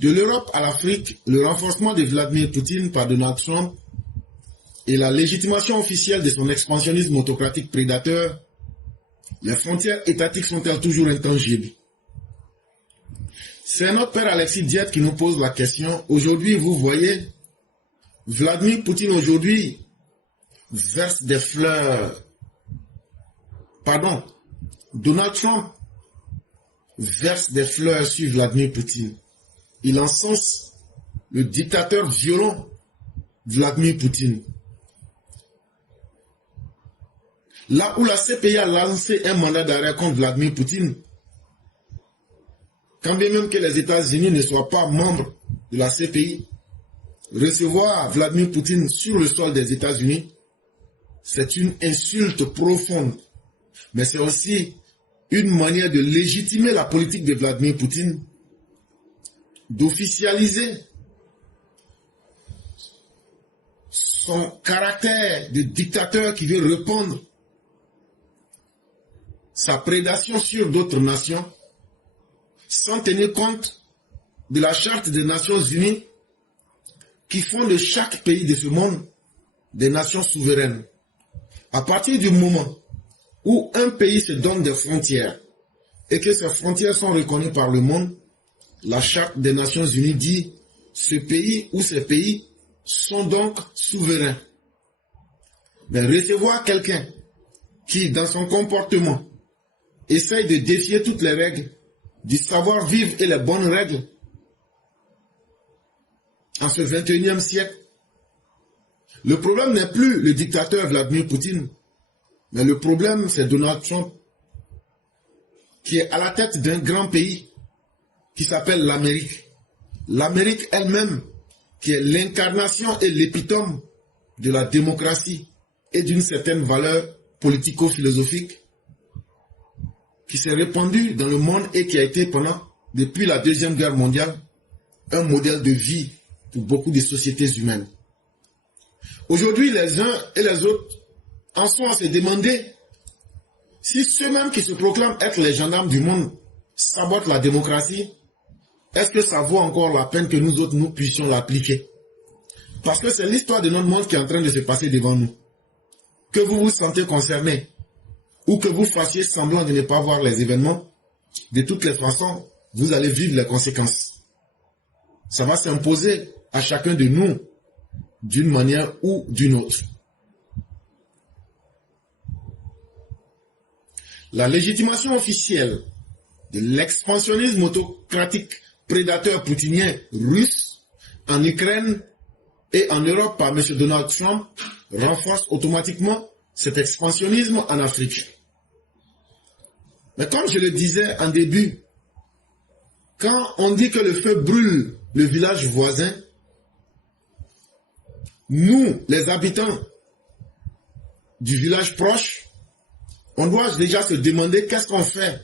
De l'Europe à l'Afrique, le renforcement de Vladimir Poutine par Donald Trump et la légitimation officielle de son expansionnisme autocratique prédateur, les frontières étatiques sont-elles toujours intangibles? C'est notre père Alexis Diet qui nous pose la question. Aujourd'hui, vous voyez, Vladimir Poutine aujourd'hui verse des fleurs. Pardon, Donald Trump verse des fleurs sur Vladimir Poutine. Il encense le dictateur violent Vladimir Poutine. Là où la CPI a lancé un mandat d'arrêt contre Vladimir Poutine, quand bien même que les États-Unis ne soient pas membres de la CPI, recevoir Vladimir Poutine sur le sol des États-Unis, c'est une insulte profonde. Mais c'est aussi une manière de légitimer la politique de Vladimir Poutine, d'officialiser son caractère de dictateur qui veut répandre sa prédation sur d'autres nations, sans tenir compte de la Charte des Nations Unies qui font de chaque pays de ce monde des nations souveraines. À partir du moment où un pays se donne des frontières et que ces frontières sont reconnues par le monde, la Charte des Nations Unies dit ce pays ou ces pays sont donc souverains. Mais recevoir quelqu'un qui, dans son comportement, essaye de défier toutes les règles du savoir-vivre et les bonnes règles en ce 21e siècle, le problème n'est plus le dictateur Vladimir Poutine, mais le problème c'est Donald Trump, qui est à la tête d'un grand pays qui s'appelle l'Amérique. L'Amérique elle-même, qui est l'incarnation et l'épitome de la démocratie et d'une certaine valeur politico-philosophique qui s'est répandue dans le monde et qui a été depuis la Deuxième Guerre mondiale, un modèle de vie pour beaucoup de sociétés humaines. Aujourd'hui, les uns et les autres en sont à se demander si ceux-mêmes qui se proclament être les gendarmes du monde sabotent la démocratie, est-ce que ça vaut encore la peine que nous autres, nous puissions l'appliquer? Parce que c'est l'histoire de notre monde qui est en train de se passer devant nous. Que vous vous sentez concerné, ou que vous fassiez semblant de ne pas voir les événements, de toutes les façons, vous allez vivre les conséquences. Ça va s'imposer à chacun de nous, d'une manière ou d'une autre. La légitimation officielle de l'expansionnisme autocratique prédateur poutinien russe en Ukraine et en Europe par M. Donald Trump renforce automatiquement cet expansionnisme en Afrique. Mais comme je le disais en début, quand on dit que le feu brûle le village voisin, nous, les habitants du village proche, on doit déjà se demander qu'est-ce qu'on fait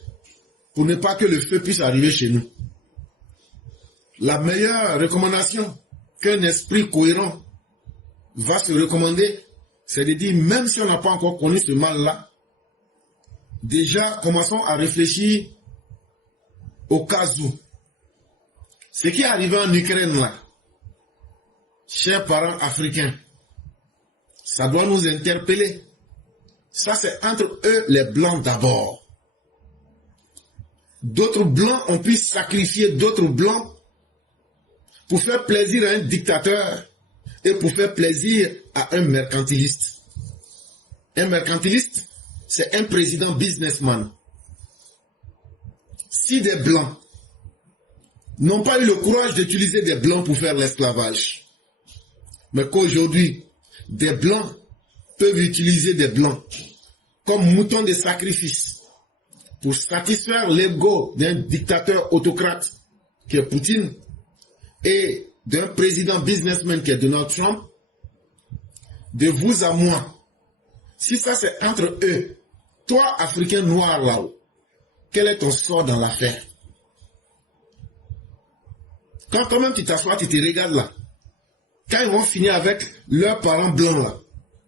pour ne pas que le feu puisse arriver chez nous. La meilleure recommandation qu'un esprit cohérent va se recommander, c'est de dire, même si on n'a pas encore connu ce mal-là, déjà commençons à réfléchir au cas où. Ce qui est arrivé en Ukraine là, chers parents africains, ça doit nous interpeller. Ça c'est entre eux les blancs d'abord. D'autres blancs ont pu sacrifier d'autres blancs pour faire plaisir à un dictateur et pour faire plaisir à un mercantiliste. Un mercantiliste, c'est un président businessman. Si des blancs n'ont pas eu le courage d'utiliser des blancs pour faire l'esclavage, mais qu'aujourd'hui, des blancs peuvent utiliser des blancs comme moutons de sacrifice pour satisfaire l'ego d'un dictateur autocrate qui est Poutine et d'un président businessman qui est Donald Trump, de vous à moi, si ça c'est entre eux, toi Africain noir là-haut, quel est ton sort dans l'affaire? Quand toi-même tu t'assois, tu te regardes là, quand ils vont finir avec leurs parents blancs là,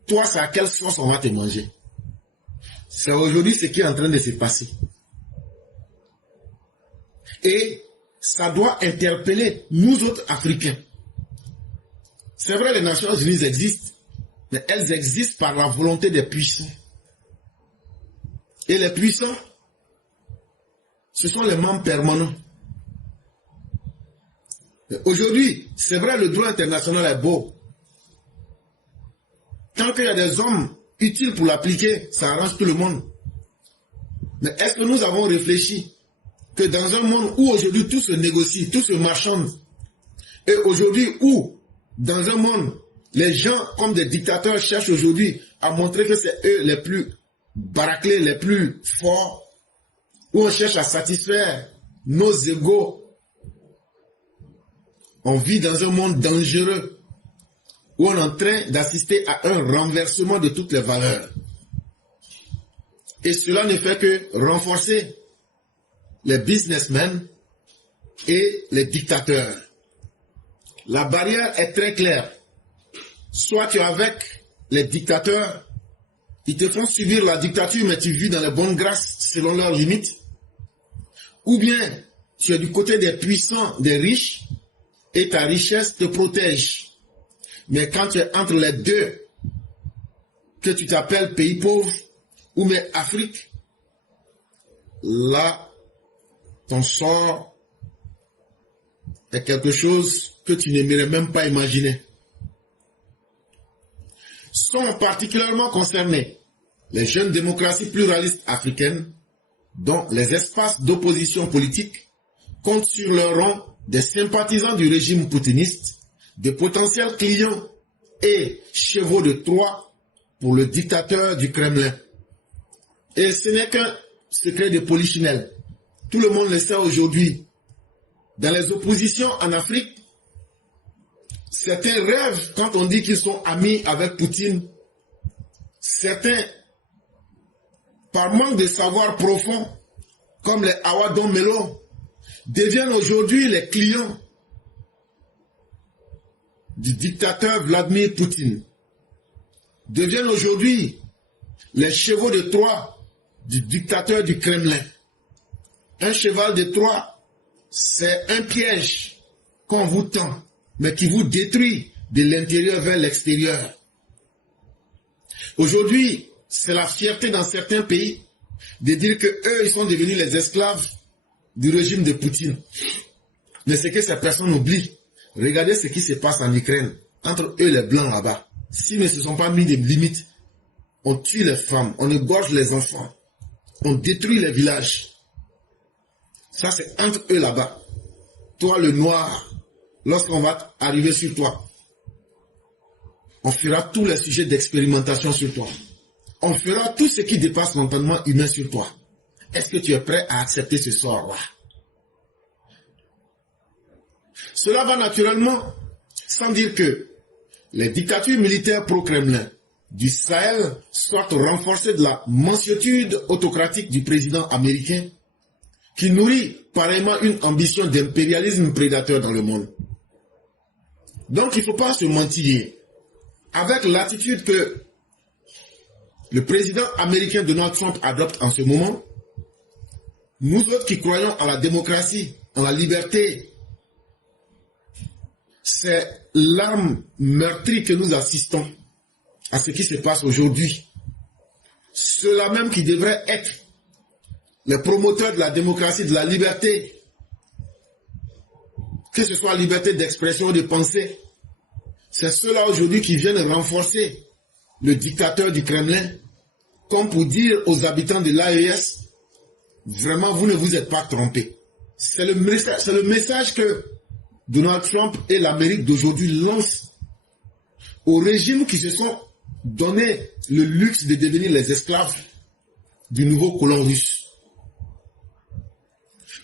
toi c'est à quelle sauce on va te manger? C'est aujourd'hui ce qui est en train de se passer. Et ça doit interpeller nous autres Africains. C'est vrai, les Nations Unies existent, mais elles existent par la volonté des puissants. Et les puissants, ce sont les membres permanents. Aujourd'hui, c'est vrai, le droit international est beau. Tant qu'il y a des hommes utiles pour l'appliquer, ça arrange tout le monde. Mais est-ce que nous avons réfléchi que dans un monde où aujourd'hui tout se négocie, tout se marchande, et aujourd'hui où, dans un monde, les gens comme des dictateurs cherchent aujourd'hui à montrer que c'est eux les plus baraquelés, les plus forts, où on cherche à satisfaire nos égos. On vit dans un monde dangereux, où on est en train d'assister à un renversement de toutes les valeurs. Et cela ne fait que renforcer les businessmen et les dictateurs. La barrière est très claire. Soit tu es avec les dictateurs, ils te font subir la dictature, mais tu vis dans les bonnes grâces selon leurs limites. Ou bien tu es du côté des puissants, des riches, et ta richesse te protège. Mais quand tu es entre les deux, que tu t'appelles pays pauvre, ou même Afrique, là, ton sort est quelque chose que tu n'aimerais même pas imaginer. Sont particulièrement concernés les jeunes démocraties pluralistes africaines, dont les espaces d'opposition politique comptent sur leur rang des sympathisants du régime poutiniste, de potentiels clients et chevaux de Troie pour le dictateur du Kremlin. Et ce n'est qu'un secret de polichinelle. Tout le monde le sait aujourd'hui. Dans les oppositions en Afrique, certains rêvent quand on dit qu'ils sont amis avec Poutine. Certains, par manque de savoir profond, comme les Awadon Melo, deviennent aujourd'hui les clients du dictateur Vladimir Poutine. Deviennent aujourd'hui les chevaux de Troie du dictateur du Kremlin. Un cheval de Troie, c'est un piège qu'on vous tend, mais qui vous détruit de l'intérieur vers l'extérieur. Aujourd'hui, c'est la fierté dans certains pays de dire que eux, ils sont devenus les esclaves du régime de Poutine. Mais ce que ces personnes oublient, regardez ce qui se passe en Ukraine, entre eux les blancs là-bas. S'ils ne se sont pas mis des limites, on tue les femmes, on égorge les enfants, on détruit les villages. Ça, c'est entre eux là-bas. Toi, le noir, lorsqu'on va arriver sur toi, on fera tous les sujets d'expérimentation sur toi. On fera tout ce qui dépasse l'entendement humain sur toi. Est-ce que tu es prêt à accepter ce sort-là? Cela va naturellement sans dire que les dictatures militaires pro-Kremlin du Sahel soient renforcées de la mansuétude autocratique du président américain qui nourrit pareillement une ambition d'impérialisme prédateur dans le monde. Donc il ne faut pas se mentir. Avec l'attitude que le président américain Donald Trump adopte en ce moment, nous autres qui croyons à la démocratie, à la liberté, c'est l'arme meurtrie que nous assistons à ce qui se passe aujourd'hui. Ceux-là même qui devraient être les promoteurs de la démocratie, de la liberté, que ce soit liberté d'expression, de pensée, c'est ceux-là aujourd'hui qui viennent renforcer le dictateur du Kremlin, comme pour dire aux habitants de l'AES, vraiment vous ne vous êtes pas trompés. C'est le message que Donald Trump et l'Amérique d'aujourd'hui lancent aux régimes qui se sont donné le luxe de devenir les esclaves du nouveau colon russe.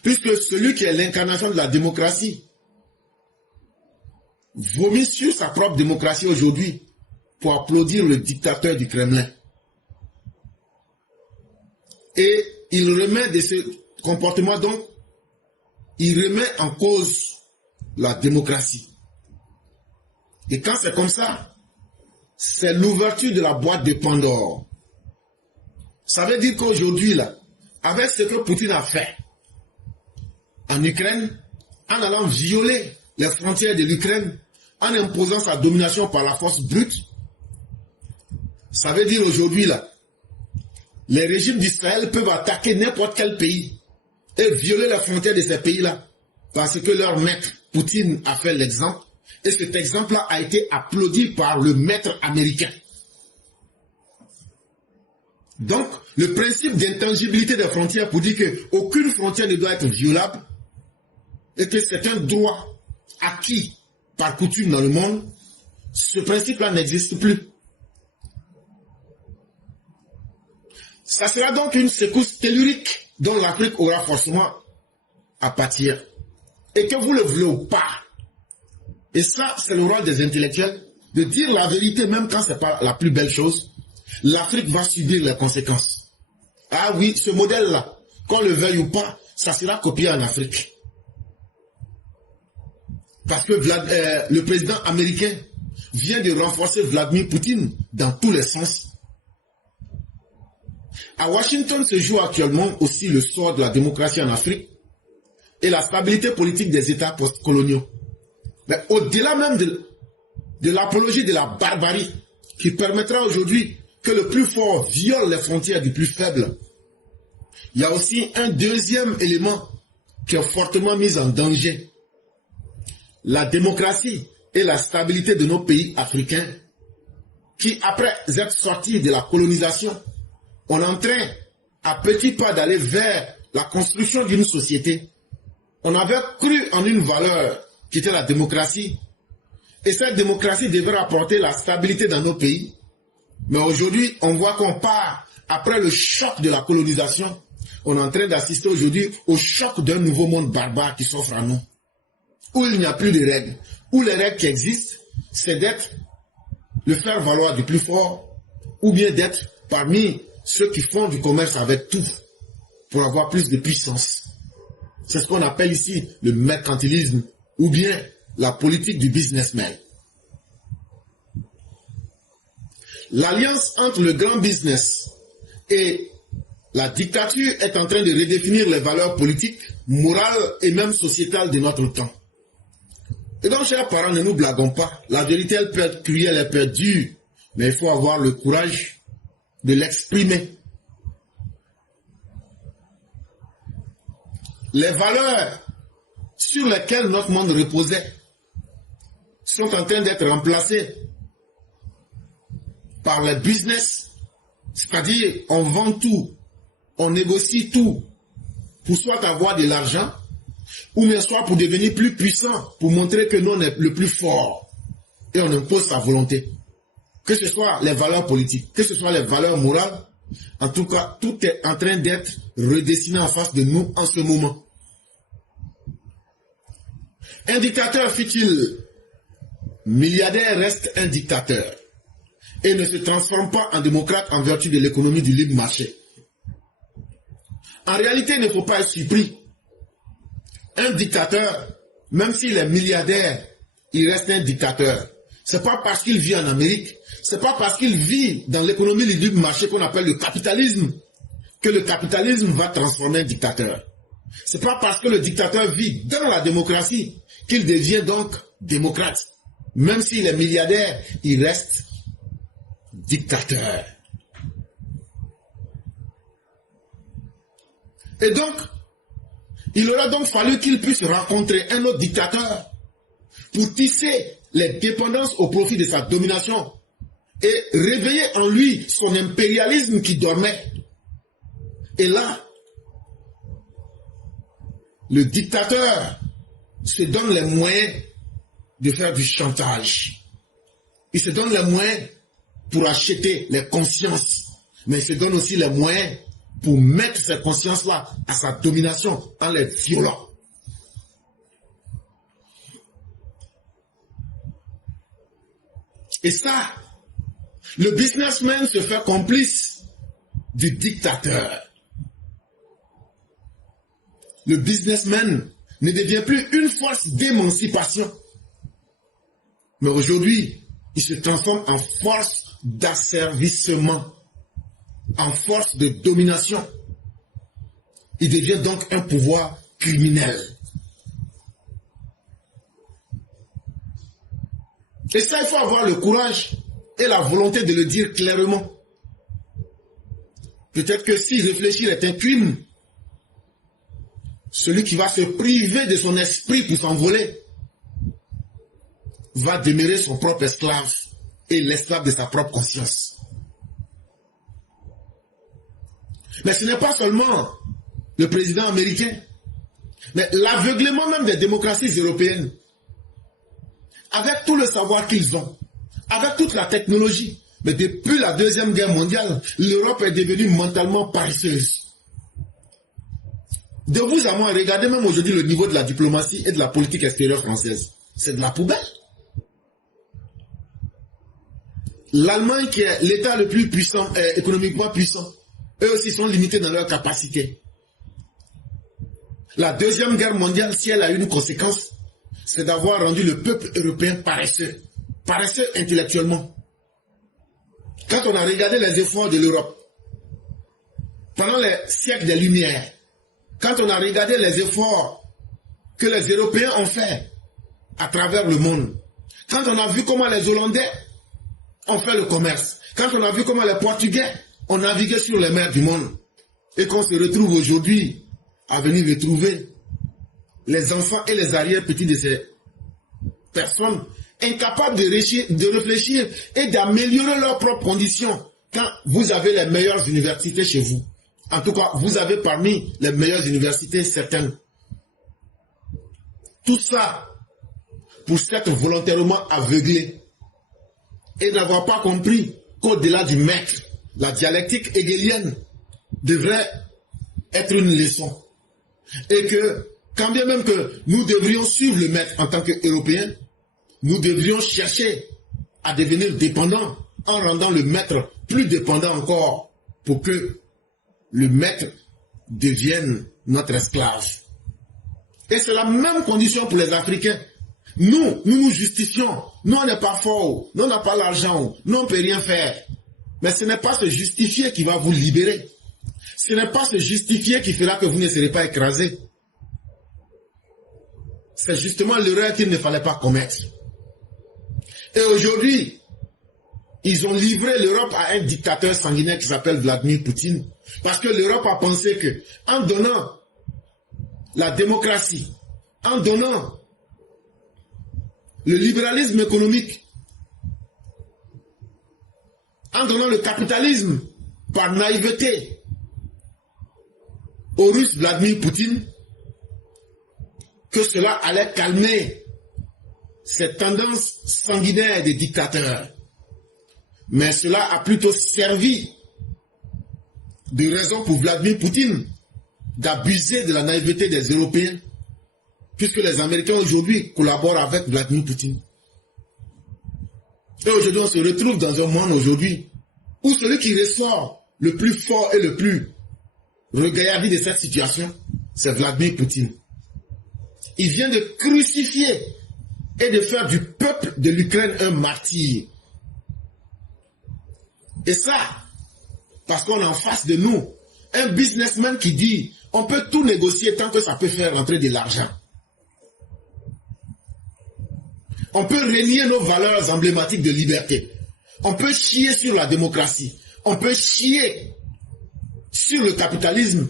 Puisque celui qui est l'incarnation de la démocratie vomit sur sa propre démocratie aujourd'hui pour applaudir le dictateur du Kremlin. Et il remet de ce comportement, donc, il remet en cause la démocratie. Et quand c'est comme ça, c'est l'ouverture de la boîte de Pandore. Ça veut dire qu'aujourd'hui, là, avec ce que Poutine a fait en Ukraine, en allant violer les frontières de l'Ukraine, en imposant sa domination par la force brute. Ça veut dire aujourd'hui, là, les régimes d'Israël peuvent attaquer n'importe quel pays et violer les frontières de ces pays-là parce que leur maître, Poutine, a fait l'exemple. Et cet exemple-là a été applaudi par le maître américain. Donc, le principe d'intangibilité des frontières pour dire qu'aucune frontière ne doit être violable et que c'est un droit acquis par coutume dans le monde, ce principe-là n'existe plus. Ça sera donc une secousse tellurique dont l'Afrique aura forcément à pâtir. Et que vous le voulez ou pas. Et ça, c'est le rôle des intellectuels, de dire la vérité même quand ce n'est pas la plus belle chose. L'Afrique va subir les conséquences. Ah oui, ce modèle-là, qu'on le veuille ou pas, ça sera copié en Afrique. Parce que le président américain vient de renforcer Vladimir Poutine dans tous les sens. À Washington se joue actuellement aussi le sort de la démocratie en Afrique et la stabilité politique des États postcoloniaux. Mais au-delà même de l'apologie de la barbarie qui permettra aujourd'hui que le plus fort viole les frontières du plus faible, il y a aussi un deuxième élément qui est fortement mis en danger. La démocratie et la stabilité de nos pays africains qui, après être sortis de la colonisation, on est en train, à petits pas, d'aller vers la construction d'une société. On avait cru en une valeur qui était la démocratie. Et cette démocratie devrait apporter la stabilité dans nos pays. Mais aujourd'hui, on voit qu'on part, après le choc de la colonisation, on est en train d'assister aujourd'hui au choc d'un nouveau monde barbare qui s'offre à nous. Où il n'y a plus de règles. Où les règles qui existent, c'est d'être le faire valoir du plus fort, ou bien d'être parmi ceux qui font du commerce avec tout pour avoir plus de puissance. C'est ce qu'on appelle ici le mercantilisme ou bien la politique du businessman. L'alliance entre le grand business et la dictature est en train de redéfinir les valeurs politiques, morales et même sociétales de notre temps. Et donc, chers parents, ne nous blaguons pas. La vérité, elle peut être cruelle, elle peut être dure, mais il faut avoir le courage de l'exprimer. Les valeurs sur lesquelles notre monde reposait sont en train d'être remplacées par les business, c'est-à-dire on vend tout, on négocie tout pour soit avoir de l'argent ou bien soit pour devenir plus puissant, pour montrer que nous on est le plus fort et on impose sa volonté. Que ce soit les valeurs politiques, que ce soit les valeurs morales, en tout cas, tout est en train d'être redessiné en face de nous en ce moment. Un dictateur, fut-il milliardaire, reste un dictateur et ne se transforme pas en démocrate en vertu de l'économie du libre marché. En réalité, il ne faut pas être surpris. Un dictateur, même s'il est milliardaire, il reste un dictateur. Ce n'est pas parce qu'il vit en Amérique, ce n'est pas parce qu'il vit dans l'économie du libre marché qu'on appelle le capitalisme que le capitalisme va transformer un dictateur. Ce n'est pas parce que le dictateur vit dans la démocratie qu'il devient donc démocrate. Même s'il est milliardaire, il reste dictateur. Et donc, il aura donc fallu qu'il puisse rencontrer un autre dictateur pour tisser les dépendances au profit de sa domination et réveiller en lui son impérialisme qui dormait. Et là, le dictateur se donne les moyens de faire du chantage. Il se donne les moyens pour acheter les consciences, mais il se donne aussi les moyens pour mettre ces consciences-là à sa domination en les violant. Et ça, le businessman se fait complice du dictateur. Le businessman ne devient plus une force d'émancipation. Mais aujourd'hui, il se transforme en force d'asservissement, en force de domination. Il devient donc un pouvoir criminel. Et ça, il faut avoir le courage et la volonté de le dire clairement. Peut-être que si réfléchir est un crime, celui qui va se priver de son esprit pour s'envoler va demeurer son propre esclave et l'esclave de sa propre conscience. Mais ce n'est pas seulement le président américain, mais l'aveuglement même des démocraties européennes. Avec tout le savoir qu'ils ont, avec toute la technologie, mais depuis la Deuxième Guerre mondiale, l'Europe est devenue mentalement paresseuse. De vous à moi, regardez même aujourd'hui le niveau de la diplomatie et de la politique extérieure française. C'est de la poubelle. L'Allemagne, qui est l'État le plus puissant, économiquement puissant, eux aussi sont limités dans leur capacité. La Deuxième Guerre mondiale, si elle a une conséquence, c'est d'avoir rendu le peuple européen paresseux. Paresseux intellectuellement. Quand on a regardé les efforts de l'Europe, pendant les siècles des Lumières, quand on a regardé les efforts que les Européens ont fait à travers le monde, quand on a vu comment les Hollandais ont fait le commerce, quand on a vu comment les Portugais ont navigué sur les mers du monde, et qu'on se retrouve aujourd'hui à venir retrouver les enfants et les arrière-petits de ces personnes incapables de réfléchir et d'améliorer leurs propres conditions quand vous avez les meilleures universités chez vous. En tout cas, vous avez parmi les meilleures universités certaines. Tout ça pour s'être volontairement aveuglé et n'avoir pas compris qu'au-delà du maître, la dialectique hegelienne devrait être une leçon. Et que, quand bien même que nous devrions suivre le maître en tant qu'Européens, nous devrions chercher à devenir dépendants en rendant le maître plus dépendant encore pour que le maître devienne notre esclave. Et c'est la même condition pour les Africains. Nous nous justifions. Nous, on n'est pas fort. Nous, on n'a pas l'argent. Nous, on ne peut rien faire. Mais ce n'est pas se justifier qui va vous libérer. Ce n'est pas se justifier qui fera que vous ne serez pas écrasés. C'est justement l'erreur qu'il ne fallait pas commettre. Et aujourd'hui, ils ont livré l'Europe à un dictateur sanguinaire qui s'appelle Vladimir Poutine. Parce que l'Europe a pensé que, en donnant la démocratie, en donnant le libéralisme économique, en donnant le capitalisme par naïveté au Russe Vladimir Poutine, que cela allait calmer cette tendance sanguinaire des dictateurs. Mais cela a plutôt servi de raison pour Vladimir Poutine d'abuser de la naïveté des Européens, puisque les Américains aujourd'hui collaborent avec Vladimir Poutine. Et aujourd'hui, on se retrouve dans un monde aujourd'hui où celui qui ressort le plus fort et le plus regaillardi de cette situation, c'est Vladimir Poutine. Il vient de crucifier et de faire du peuple de l'Ukraine un martyr. Et ça, parce qu'on a en face de nous un businessman qui dit on peut tout négocier tant que ça peut faire rentrer de l'argent. On peut renier nos valeurs emblématiques de liberté. On peut chier sur la démocratie. On peut chier sur le capitalisme.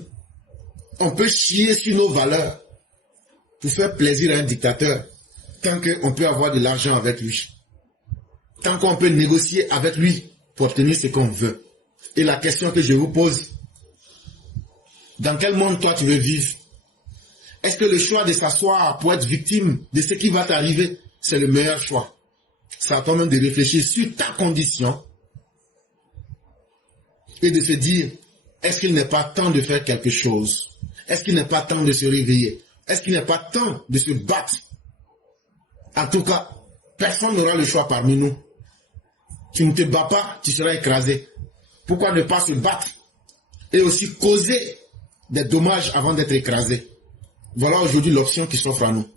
On peut chier sur nos valeurs pour faire plaisir à un dictateur tant qu'on peut avoir de l'argent avec lui. Tant qu'on peut négocier avec lui pour obtenir ce qu'on veut. Et la question que je vous pose, dans quel monde toi tu veux vivre? Est-ce que le choix de s'asseoir pour être victime de ce qui va t'arriver, c'est le meilleur choix? C'est à toi-même de réfléchir sur ta condition et de se dire, est-ce qu'il n'est pas temps de faire quelque chose? Est-ce qu'il n'est pas temps de se réveiller? Est-ce qu'il n'est pas temps de se battre? En tout cas, personne n'aura le choix parmi nous. Tu ne te bats pas, tu seras écrasé. Pourquoi ne pas se battre et aussi causer des dommages avant d'être écrasé? Voilà aujourd'hui l'option qui s'offre à nous.